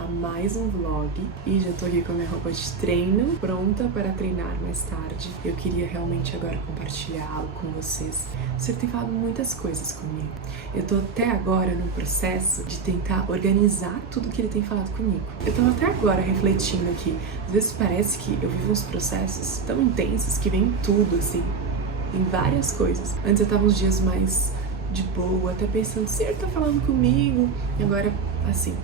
a mais um vlog e já tô aqui com a minha roupa de treino, pronta para treinar mais tarde. Eu queria realmente agora compartilhar algo com vocês. Você tem falado muitas coisas comigo. Eu tô até agora no processo de tentar organizar tudo que ele tem falado comigo. Eu tô até agora refletindo aqui. Às vezes parece que eu vivo uns processos tão intensos que vem tudo assim, em várias coisas. Antes eu tava uns dias mais de boa, até pensando, se ele tá falando comigo, e agora, assim,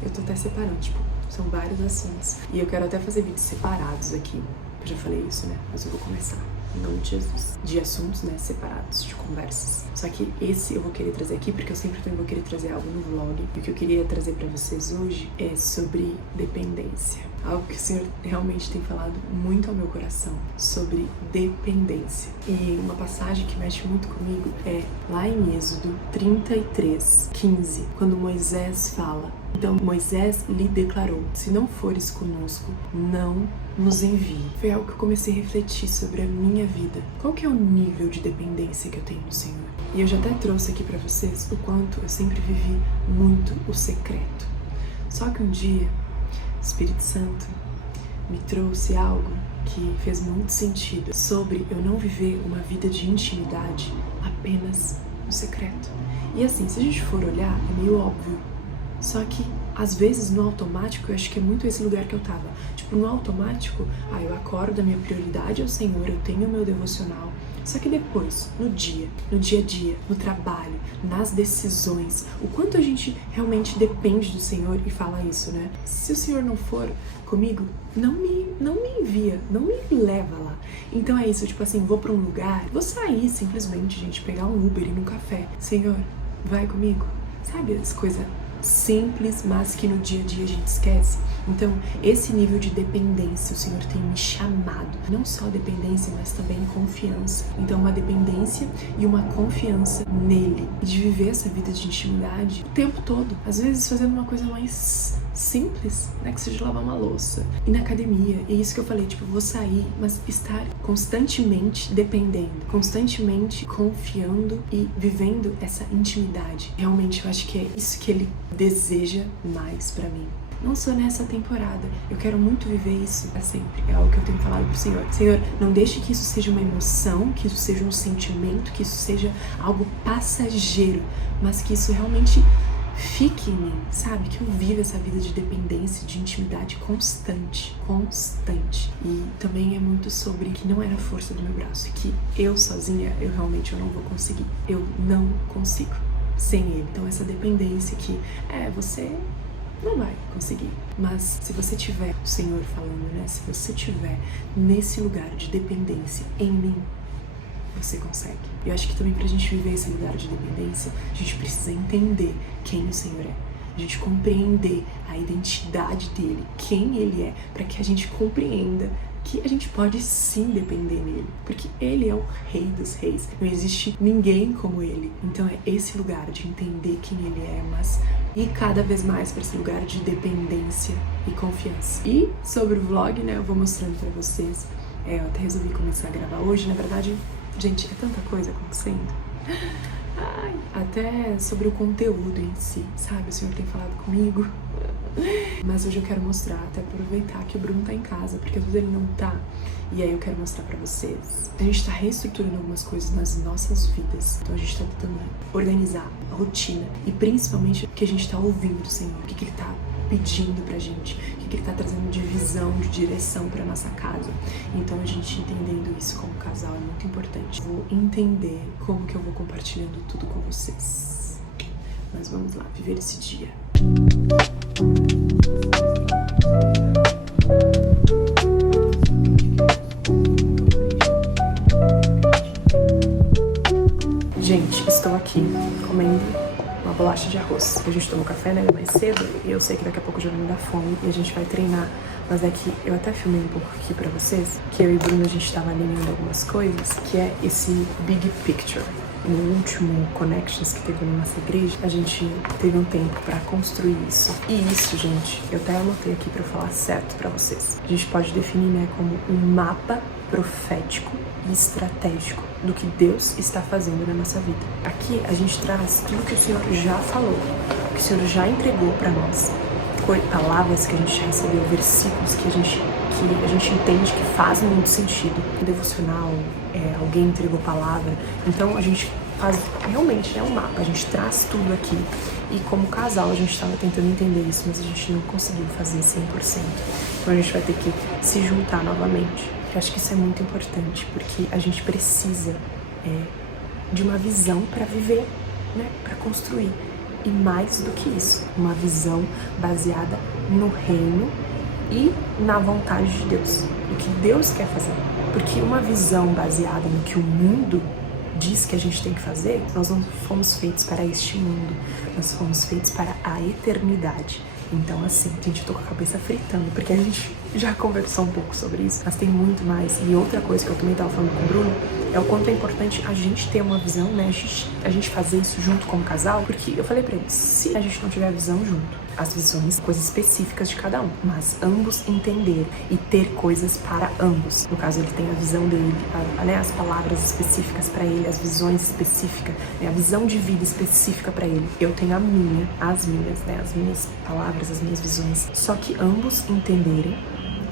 eu tô até separando, tipo, são vários assuntos. E eu quero até fazer vídeos separados aqui. Eu já falei isso, né? Mas eu vou começar, em nome de Jesus. De assuntos, né, separados, de conversas. Só que esse eu vou querer trazer aqui, porque eu sempre também vou querer trazer algo no vlog. E o que eu queria trazer pra vocês hoje é sobre dependência. Algo que o Senhor realmente tem falado muito ao meu coração, sobre dependência. E uma passagem que mexe muito comigo é lá em Êxodo 33:15, quando Moisés fala: então Moisés lhe declarou, se não fores conosco, não nos envie. Foi algo que eu comecei a refletir sobre a minha vida. Qual que é o nível de dependência que eu tenho no Senhor? E eu já até trouxe aqui pra vocês o quanto eu sempre vivi muito o secreto. Só que um dia o Espírito Santo me trouxe algo que fez muito sentido sobre eu não viver uma vida de intimidade apenas no secreto. E assim, se a gente for olhar, é meio óbvio. Só que, às vezes, no automático, eu acho que é muito esse lugar que eu tava. Tipo, no automático, eu acordo, a minha prioridade é o Senhor, eu tenho o meu devocional. Só que depois, no dia a dia, no trabalho, nas decisões, o quanto a gente realmente depende do Senhor e fala isso, né? Se o Senhor não for comigo, não me envia, não me leva lá. Então é isso, tipo assim, vou pra um lugar, vou sair simplesmente, gente, pegar um Uber e ir num café. Senhor, vai comigo? Sabe as coisas simples, mas que no dia a dia a gente esquece. Então, esse nível de dependência, o Senhor tem me chamado. Não só dependência, mas também confiança. Então, uma dependência e uma confiança nele. E de viver essa vida de intimidade o tempo todo. Às vezes, fazendo uma coisa mais simples, né? Que seja lavar uma louça. E na academia. E isso que eu falei, tipo, vou sair, mas estar constantemente dependendo. Constantemente confiando e vivendo essa intimidade. Realmente, eu acho que é isso que ele deseja mais pra mim. Não só nessa temporada, eu quero muito viver isso pra sempre. É algo que eu tenho falado pro Senhor. Senhor, não deixe que isso seja uma emoção, que isso seja um sentimento, que isso seja algo passageiro, mas que isso realmente fique em mim, sabe? Que eu viva essa vida de dependência, de intimidade constante. E também é muito sobre que não é na força do meu braço, e que eu sozinha, eu não vou conseguir. Eu não consigo sem ele. Então essa dependência que você não vai conseguir. Mas se você tiver o Senhor falando, né? Se você tiver nesse lugar de dependência em mim, você consegue. Eu acho que também pra gente viver esse lugar de dependência, a gente precisa entender quem o Senhor é. A gente compreender a identidade dele, quem ele é, para que a gente compreenda que a gente pode sim depender nele, porque ele é o Rei dos Reis, não existe ninguém como ele. Então é esse lugar de entender quem ele é, mas ir cada vez mais para esse lugar de dependência e confiança. E sobre o vlog, né, eu vou mostrando para vocês. Eu até resolvi começar a gravar hoje, na verdade, gente, é tanta coisa acontecendo. Até sobre o conteúdo em si, sabe? O Senhor tem falado comigo. Mas hoje eu quero mostrar, até aproveitar que o Bruno tá em casa, porque às vezes ele não tá. E aí eu quero mostrar pra vocês. A gente tá reestruturando algumas coisas nas nossas vidas. Então a gente tá tentando organizar a rotina. E principalmente o que a gente tá ouvindo do Senhor. O que ele tá pedindo pra gente. O que ele tá trazendo de visão, de direção pra nossa casa. Então a gente entendendo isso como casal é muito importante. Vou entender como que eu vou compartilhando tudo com vocês. Mas vamos lá, viver esse dia. Gente, estou aqui comendo uma bolacha de arroz. A gente tomou café, né, mais cedo, e eu sei que daqui a pouco já vai me dar fome e a gente vai treinar. Mas é que eu até filmei um pouco aqui pra vocês, que eu e o Bruno a gente tava alinhando algumas coisas, que é esse big picture. No último Connections que teve na nossa igreja, a gente teve um tempo pra construir isso. E isso, gente, eu até anotei aqui pra eu falar certo pra vocês. A gente pode definir, né, como um mapa profético e estratégico do que Deus está fazendo na nossa vida. Aqui a gente traz tudo que o Senhor já falou, que o Senhor já entregou pra nós. palavras que a gente já recebeu, versículos que a gente entende que fazem muito sentido. Um devocional, alguém entregou palavra. Então a gente faz realmente um mapa, a gente traz tudo aqui. E como casal a gente estava tentando entender isso, mas a gente não conseguiu fazer 100%. Então a gente vai ter que se juntar novamente. Eu acho que isso é muito importante, porque a gente precisa de uma visão para viver, né? Para construir. E mais do que isso, uma visão baseada no reino e na vontade de Deus, do que Deus quer fazer. Porque uma visão baseada no que o mundo diz que a gente tem que fazer, nós não fomos feitos para este mundo, nós fomos feitos para a eternidade. Então, assim, gente, eu tô com a cabeça fritando, porque a gente já conversou um pouco sobre isso, mas tem muito mais. E outra coisa que eu também tava falando com o Bruno é o quanto é importante a gente ter uma visão, né? A gente fazer isso junto como casal, porque eu falei pra ele, se a gente não tiver visão junto, as visões, coisas específicas de cada um, mas ambos entender e ter coisas para ambos. No caso, ele tem a visão dele, né, as palavras específicas para ele, as visões específicas, né, a visão de vida específica para ele. Eu tenho as minhas palavras, as minhas visões. Só que ambos entenderem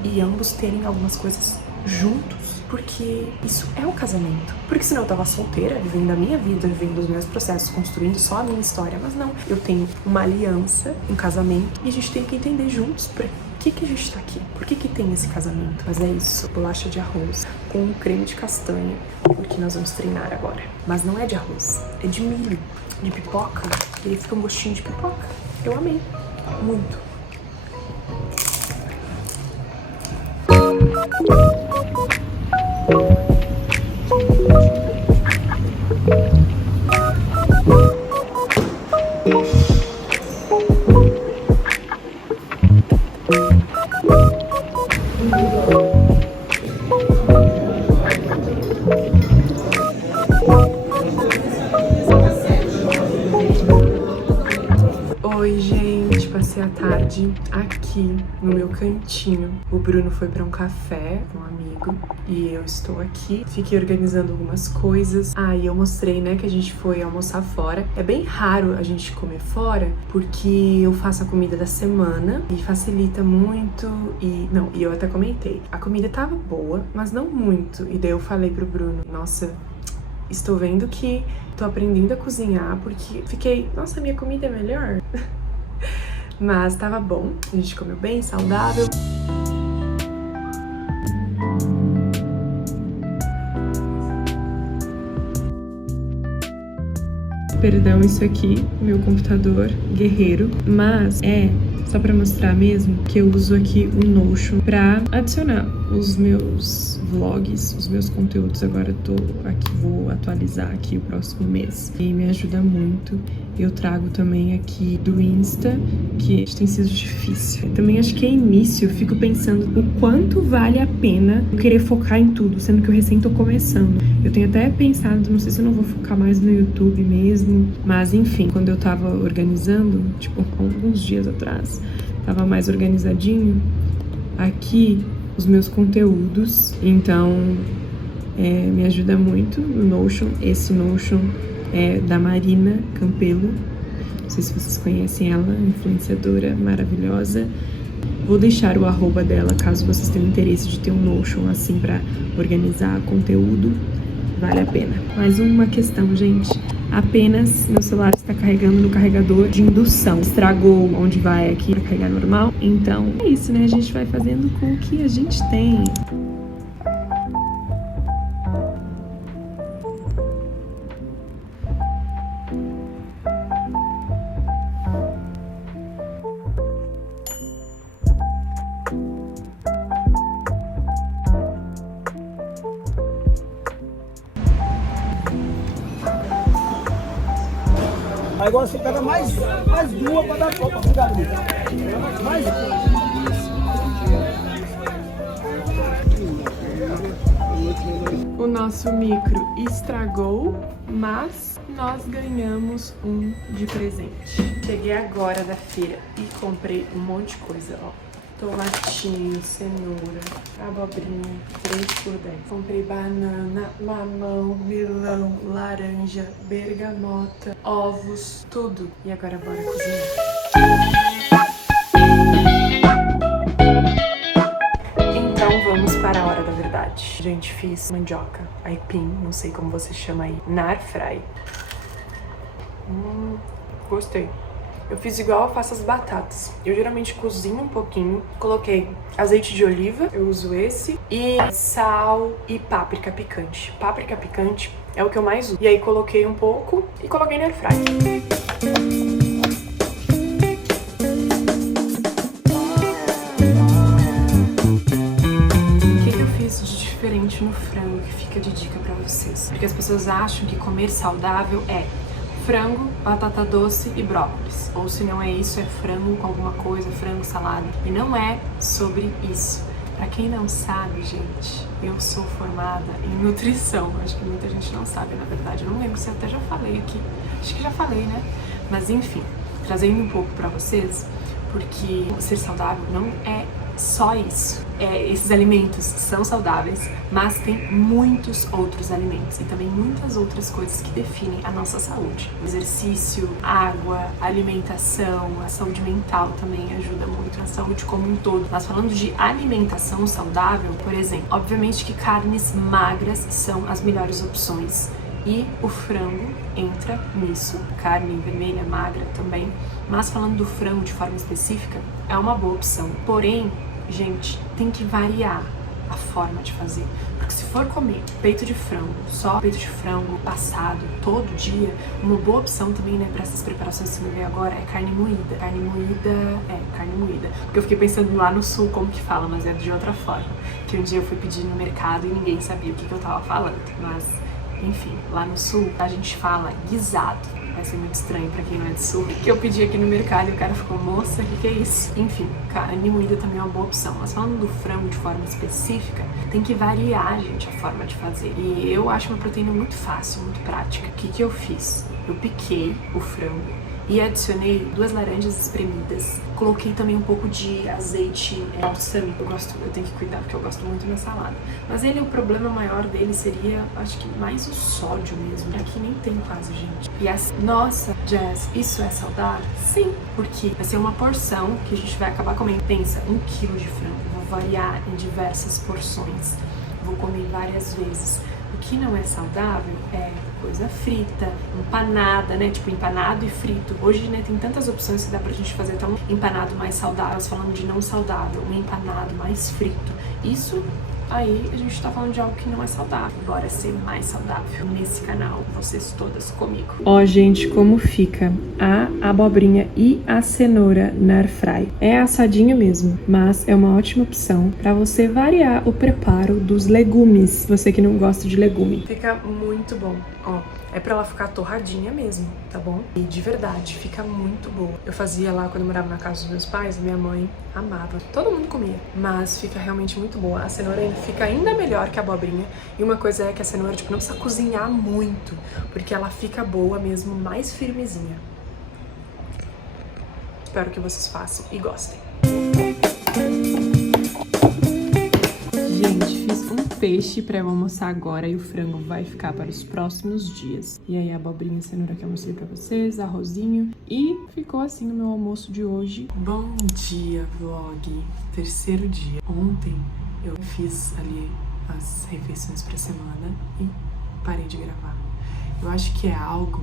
e ambos terem algumas coisas juntos, porque isso é um casamento. Porque senão eu tava solteira, vivendo a minha vida, vivendo os meus processos, construindo só a minha história, mas não. Eu tenho uma aliança, um casamento, e a gente tem que entender juntos por que a gente tá aqui, por que tem esse casamento. Mas é isso, bolacha de arroz com um creme de castanha, porque nós vamos treinar agora. Mas não é de arroz, é de milho, de pipoca, e aí fica um gostinho de pipoca. Eu amei, muito. Oi, gente, passei a tarde aqui no meu cantinho. O Bruno foi pra um café com um amigo e eu estou aqui. Fiquei organizando algumas coisas. E eu mostrei, né, que a gente foi almoçar fora. É bem raro a gente comer fora, porque eu faço a comida da semana e facilita muito. E eu até comentei, a comida tava boa, mas não muito. E daí eu falei pro Bruno, nossa, estou vendo que tô aprendendo a cozinhar, porque fiquei, nossa, minha comida é melhor. Mas tava bom, a gente comeu bem, saudável. Perdão, isso aqui, meu computador guerreiro, mas só pra mostrar mesmo que eu uso aqui o Notion pra adicionar os meus vlogs, os meus conteúdos. Agora eu tô aqui, vou atualizar aqui o próximo mês e me ajuda muito. Eu trago também aqui do Insta, que tem sido difícil. Também acho que é início, eu fico pensando o quanto vale a pena eu querer focar em tudo, sendo que eu recém tô começando. Eu tenho até pensado, não sei se eu não vou focar mais no YouTube mesmo, mas enfim, quando eu tava organizando, tipo, alguns dias atrás, tava mais organizadinho, aqui os meus conteúdos, então me ajuda muito no Notion. Esse Notion é da Marina Campelo, não sei se vocês conhecem ela, influenciadora maravilhosa. Vou deixar o arroba dela caso vocês tenham interesse de ter um Notion assim pra organizar conteúdo, vale a pena. Mais uma questão, gente, apenas meu celular está carregando no carregador de indução, estragou onde vai aqui para carregar normal, então é isso, né, a gente vai fazendo com o que a gente tem. Aí agora você pega mais duas para dar copa pro garoto. Mais O nosso micro estragou, mas nós ganhamos um de presente. Cheguei agora da feira e comprei um monte de coisa, ó. Tomatinho, cenoura, abobrinha, 3 por 10. Comprei banana, mamão, melão, laranja, bergamota, ovos, tudo. E agora bora cozinhar. Gente, fiz mandioca, aipim, não sei como você chama aí, na air fry. Gostei. Eu fiz igual eu faço as batatas. Eu geralmente cozinho um pouquinho, coloquei azeite de oliva, eu uso esse, e sal e páprica picante. Páprica picante é o que eu mais uso. E aí coloquei um pouco e coloquei na air fry. O que eu fiz de diferente no frango que fica de dica pra vocês? Porque as pessoas acham que comer saudável é frango, batata doce e brócolis. Ou se não é isso, é frango com alguma coisa, frango, salada. E não é sobre isso. Pra quem não sabe, gente, eu sou formada em nutrição. Acho que muita gente não sabe, na verdade. Eu não lembro se eu até já falei aqui. Acho que já falei, né? Mas enfim, trazendo um pouco pra vocês, porque ser saudável não é só isso. Esses alimentos são saudáveis, mas tem muitos outros alimentos e também muitas outras coisas que definem a nossa saúde. Exercício, água, alimentação, a saúde mental também ajuda muito na saúde como um todo. Mas falando de alimentação saudável, por exemplo, obviamente que carnes magras são as melhores opções. E o frango entra nisso, carne vermelha, magra também. Mas falando do frango de forma específica, é uma boa opção. Porém, gente, tem que variar a forma de fazer. Porque se for comer peito de frango, só peito de frango passado todo dia, uma boa opção também, né, para essas preparações que você vai ver agora é carne moída. Carne moída. Porque eu fiquei pensando lá no sul como que fala, mas é de outra forma. Que um dia eu fui pedir no mercado e ninguém sabia o que eu tava falando. Mas enfim, lá no sul a gente fala guisado. Vai ser muito estranho pra quem não é do sul. Que eu pedi aqui no mercado e o cara ficou, moça, o que é isso? Enfim, carne moída também é uma boa opção. Mas falando do frango de forma específica, tem que variar, gente, a forma de fazer. E eu acho uma proteína muito fácil, muito prática. O que eu fiz? Eu piquei o frango e adicionei 2 laranjas espremidas. Coloquei também um pouco de azeite balsâmico. Eu tenho que cuidar porque eu gosto muito na salada. Mas o problema maior dele seria, acho que mais o sódio mesmo. Aqui nem tem quase, gente. E nossa, Jazz, isso é saudável? Sim, porque vai ser uma porção que a gente vai acabar comendo. Pensa, 1 quilo de frango. Vou variar em diversas porções. Vou comer várias vezes. O que não é saudável é coisa frita, empanada, né? Tipo, empanado e frito. Hoje, né, tem tantas opções que dá pra gente fazer até um empanado mais saudável. Falando de não saudável, um empanado mais frito. Isso aí a gente tá falando de algo que não é saudável. Bora ser mais saudável nesse canal, vocês todas comigo. Ó, gente, como fica a abobrinha e a cenoura na air fry. É assadinho mesmo, mas é uma ótima opção pra você variar o preparo dos legumes. Você que não gosta de legume. Fica muito bom, ó. É pra ela ficar torradinha mesmo, tá bom? E de verdade, fica muito boa. Eu fazia lá quando eu morava na casa dos meus pais, minha mãe amava. Todo mundo comia, mas fica realmente muito boa. A cenoura fica ainda melhor que a abobrinha. E uma coisa é que a cenoura, tipo, não precisa cozinhar muito, porque ela fica boa mesmo, mais firmezinha. Espero que vocês façam e gostem. Gente, fiz um peixe pra eu almoçar agora e o frango vai ficar para os próximos dias. E aí a abobrinha e cenoura que eu mostrei pra vocês, arrozinho. E ficou assim o meu almoço de hoje. Bom dia, vlog. 3º dia. Ontem eu fiz ali as refeições pra semana e parei de gravar. Eu acho que é algo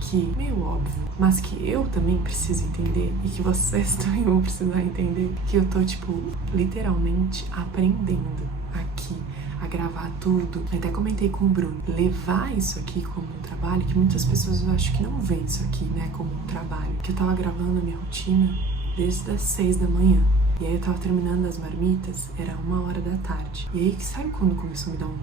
que é meio óbvio, mas que eu também preciso entender e que vocês também vão precisar entender, que eu tô, tipo, literalmente aprendendo aqui a gravar tudo. Eu até comentei com o Bruno, levar isso aqui como um trabalho, que muitas pessoas eu acho que não veem isso aqui, né, como um trabalho. Que eu tava gravando a minha rotina desde as 6 da manhã. E aí eu tava terminando as marmitas, era 1h da tarde. E aí, sabe quando começou a me dar um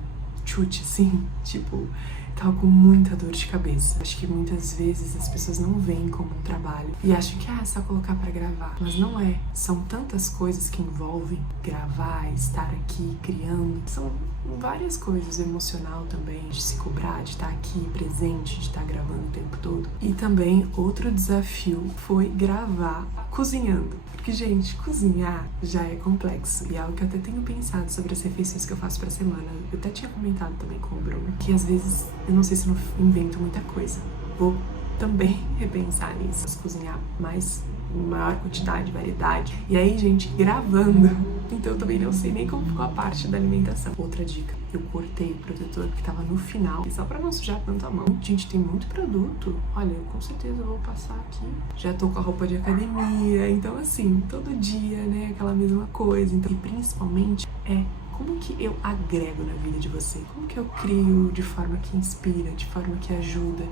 chute, assim? Tipo, tava com muita dor de cabeça. Acho que muitas vezes as pessoas não veem como um trabalho e acham que é só colocar pra gravar. Mas não é. São tantas coisas que envolvem gravar, estar aqui, criando. São várias coisas, emocional também, de se cobrar, de estar aqui presente, de estar gravando o tempo todo. E também outro desafio foi gravar cozinhando. Porque, gente, cozinhar já é complexo e é algo que eu até tenho pensado sobre as refeições que eu faço pra semana. Eu até tinha comentado também com o Bruno que às vezes eu não sei se eu não invento muita coisa. Vou também repensar nisso, cozinhar maior quantidade, variedade. E aí, gente, gravando, então eu também não sei nem como ficou a parte da alimentação. Outra dica, eu cortei o protetor que tava no final, só pra não sujar tanto a mão. Gente, tem muito produto. Olha, eu com certeza vou passar aqui. Já tô com a roupa de academia, então assim, todo dia, né, aquela mesma coisa. Então, e principalmente como que eu agrego na vida de você? Como que eu crio de forma que inspira, de forma que ajuda?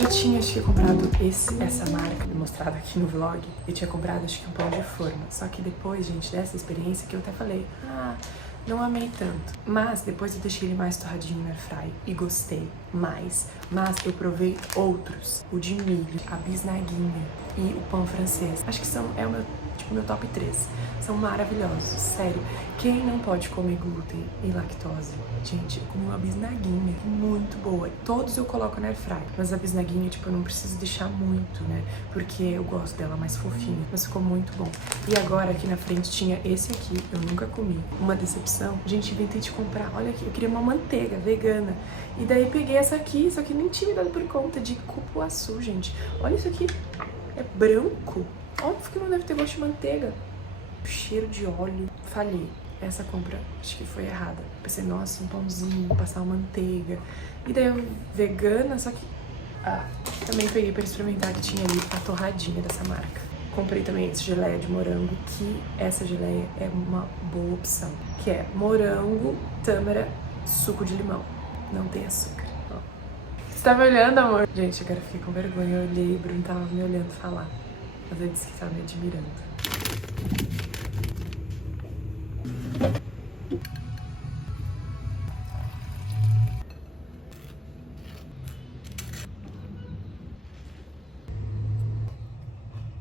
Eu tinha comprado essa marca mostrada aqui no vlog. Eu tinha comprado, acho que um pão de forma. Só que depois, gente, dessa experiência que eu até falei, não amei tanto. Mas depois eu deixei ele mais torradinho no airfryer e gostei mais. Mas eu provei outros. O de milho, a bisnaguinha e o pão francês. Acho que é o meu top 3. São maravilhosos, sério. Quem não pode comer glúten e lactose? Gente, eu comi uma bisnaguinha muito boa. Todos eu coloco na airfryer, mas a bisnaguinha, tipo, eu não preciso deixar muito, né? Porque eu gosto dela mais fofinha, mas ficou muito bom. E agora aqui na frente tinha esse aqui, eu nunca comi. Uma decepção. Gente, inventei de comprar. Olha aqui, eu queria uma manteiga vegana. E daí peguei essa aqui, só que nem tinha me dado por conta de cupuaçu, gente. Olha isso aqui, é branco. Óbvio que não deve ter gosto de manteiga. Cheiro de óleo. Falhei. Essa compra acho que foi errada. Pensei, nossa, um pãozinho, passar uma manteiga. E daí eu vegana, só que... também peguei pra experimentar que tinha ali a torradinha dessa marca. Comprei também esse geleia de morango, que essa geleia é uma boa opção. Que é morango, tâmara, suco de limão. Não tem açúcar. Ó. Você tá me olhando, amor? Gente, agora eu fiquei com vergonha. Eu olhei, o Bruno tava me olhando falar. Mas ele disse que tava me admirando.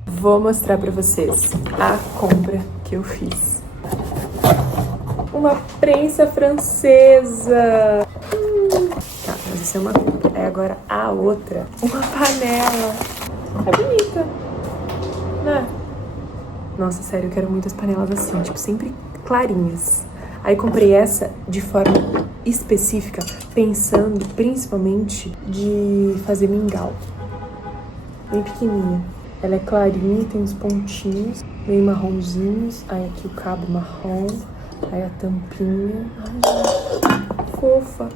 Vou mostrar pra vocês a compra que eu fiz. Uma prensa francesa. Tá, mas isso é uma compra. Aí agora a outra, uma panela. É bonita, né? Nossa, sério, eu quero muitas panelas assim, tipo, sempre clarinhas. Aí comprei essa de forma específica, pensando principalmente de fazer mingau. Bem pequenininha. Ela é clarinha, tem uns pontinhos, meio marronzinhos. Aí aqui o cabo marrom, aí a tampinha. Ai, fofa.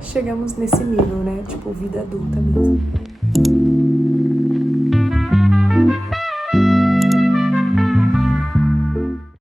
Chegamos nesse nível, né? Tipo, vida adulta mesmo.